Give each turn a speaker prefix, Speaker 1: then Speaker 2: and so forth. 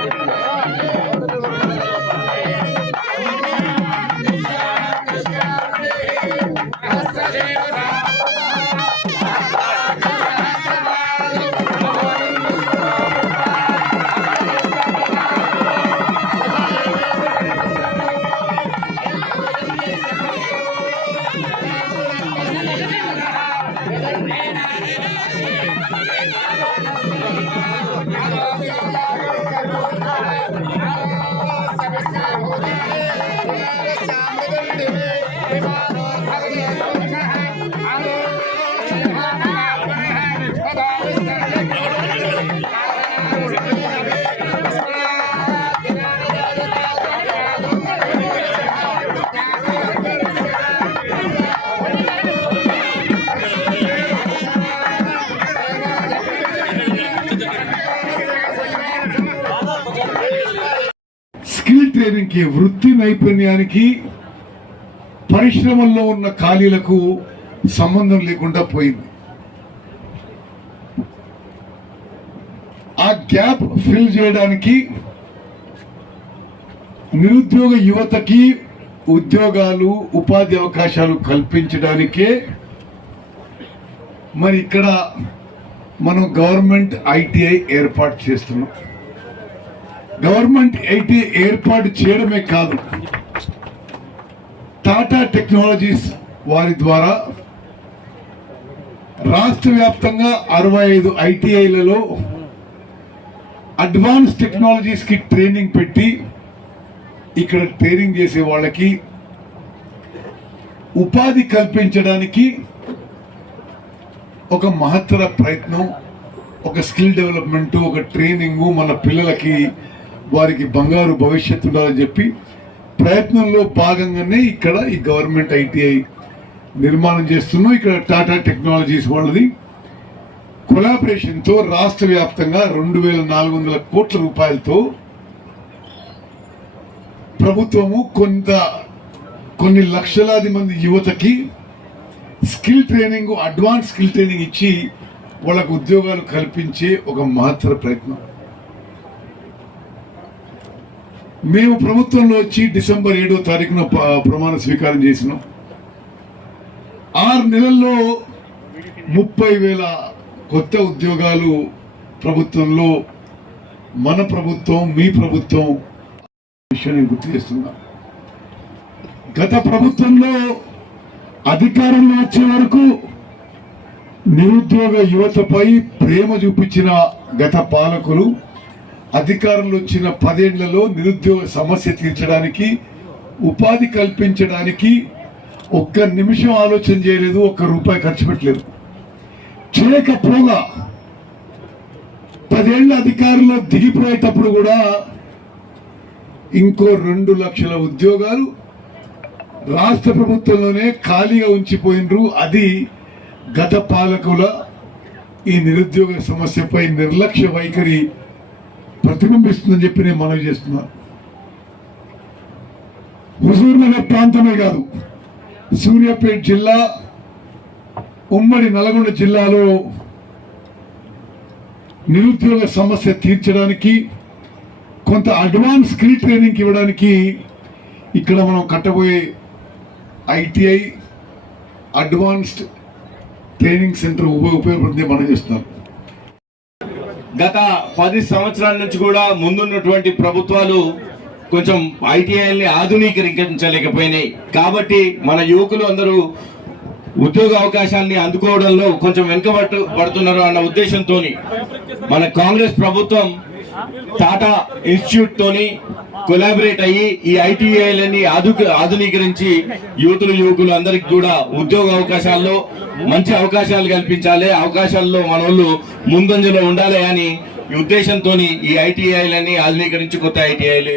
Speaker 1: Skill training కి వృత్తి నైపుణ్యానికి పరిశ్రమల్లో ఉన్న ఖాళీలకు సంబంధం లేకుండా పోయింది. ఆ గ్యాప్ ఫిల్ చేయడానికి నిరుద్యోగ యువతకి ఉద్యోగాలు ఉపాధి అవకాశాలు కల్పించడానికే మరి ఇక్కడ మనం గవర్నమెంట్ ఐటీఐ ఏర్పాటు చేస్తున్నాం. గవర్నమెంట్ ఐటీ ఏర్పాటు చేయడమే కాదు టాటా టెక్నాలజీస్ వారి ద్వారా రాష్ట్ర వ్యాప్తంగా అరవై ఐదు ఐటీఐలలో అడ్వాన్స్ టెక్నాలజీస్కి ట్రైనింగ్ పెట్టి ఇక్కడ ట్రైనింగ్ చేసే వాళ్ళకి ఉపాధి కల్పించడానికి ఒక మహత్తర ప్రయత్నం ఒక స్కిల్ డెవలప్మెంట్ ఒక ట్రైనింగ్ మన పిల్లలకి వారికి బంగారు భవిష్యత్తు ఉండాలని చెప్పి ప్రయత్నంలో భాగంగానే ఇక్కడ ఈ గవర్నమెంట్ ఐటీఐ నిర్మాణం చేస్తున్నాం ఇక్కడ టాటా టెక్నాలజీస్ వాళ్ళది. కొలాబరేషన్తో రాష్ట్ర వ్యాప్తంగా రెండు వేల నాలుగు వందల కోట్ల రూపాయలతో ప్రభుత్వము కొంత కొన్ని లక్షలాది మంది యువతకి skill training advance skill training ఇచ్చి వాళ్ళకు ఉద్యోగాలు కల్పించే ఒక మహత్తర ప్రయత్నం. మేము ప్రభుత్వంలో వచ్చి డిసెంబర్ ఏడో తారీఖున ప్రమాణ స్వీకారం చేసినాం. ఆరు నెలల్లో ముప్పై వేల కొత్త ఉద్యోగాలు ప్రభుత్వంలో మన ప్రభుత్వం మీ ప్రభుత్వం విషయాన్ని గుర్తు చేస్తున్నా. గత ప్రభుత్వంలో అధికారంలో వచ్చే వరకు నిరుద్యోగ యువతపై ప్రేమ చూపించిన గత పాలకులు అధికారంలో వచ్చిన పదేళ్ళలో నిరుద్యోగ సమస్య తీర్చడానికి ఉపాధి కల్పించడానికి ఒక్క నిమిషం ఆలోచన చేయలేదు ఒక్క రూపాయి ఖర్చు పెట్టలేదు. చేయకపోగా పదేళ్ళ అధికారంలో దిగిపోయేటప్పుడు కూడా ఇంకో రెండు లక్షల ఉద్యోగాలు రాష్ట్ర ప్రభుత్వంలోనే ఖాళీగా ఉంచిపోయినరు. అది గత పాలకుల ఈ నిరుద్యోగ సమస్యపై నిర్లక్ష్య వైఖరి ప్రతిబింబిస్తుందని చెప్పి నేను మనవి చేస్తున్నాను హుజూర్నగర్ ప్రాంతమే కాదు సూర్యాపేట జిల్లా ఉమ్మడి నల్గొండ జిల్లాలో నిరుద్యోగ సమస్య తీర్చడానికి కొంత అడ్వాన్స్ స్కిల్ ట్రైనింగ్ ఇవ్వడానికి ఇక్కడ మనం కట్టబోయే ఐటీఐ అడ్వాన్స్డ్ ట్రైనింగ్ సెంటర్ ఉపయోగపడుతుంది మనం చేస్తున్నాం.
Speaker 2: గత పది సంవత్సరాల నుంచి కూడా ముందున్నటువంటి ప్రభుత్వాలు కొంచెం ఐటీఐల్ని ఆధునీకరించలేకపోయినాయి. కాబట్టి మన యువకులు అందరూ ఉద్యోగ అవకాశాన్ని అందుకోవడంలో కొంచెం వెనుకబట్టు పడుతున్నారు అన్న ఉద్దేశంతో మన కాంగ్రెస్ ప్రభుత్వం టాటా ఇన్స్టిట్యూట్ తోని కొలాబరేట్ అయ్యి ఈ ఐటీఐలని ఆధునీకరించి యువతులు యువకులు అందరికి కూడా ఉద్యోగ అవకాశాల్లో మంచి అవకాశాలు కల్పించాలి. అవకాశాల్లో మన వాళ్ళు ముందంజలో ఉండాలి అని ఈ ఉద్దేశంతో ఈ ఐటీఐలని ఆధునీకరించి కొత్త ఐటీఐలు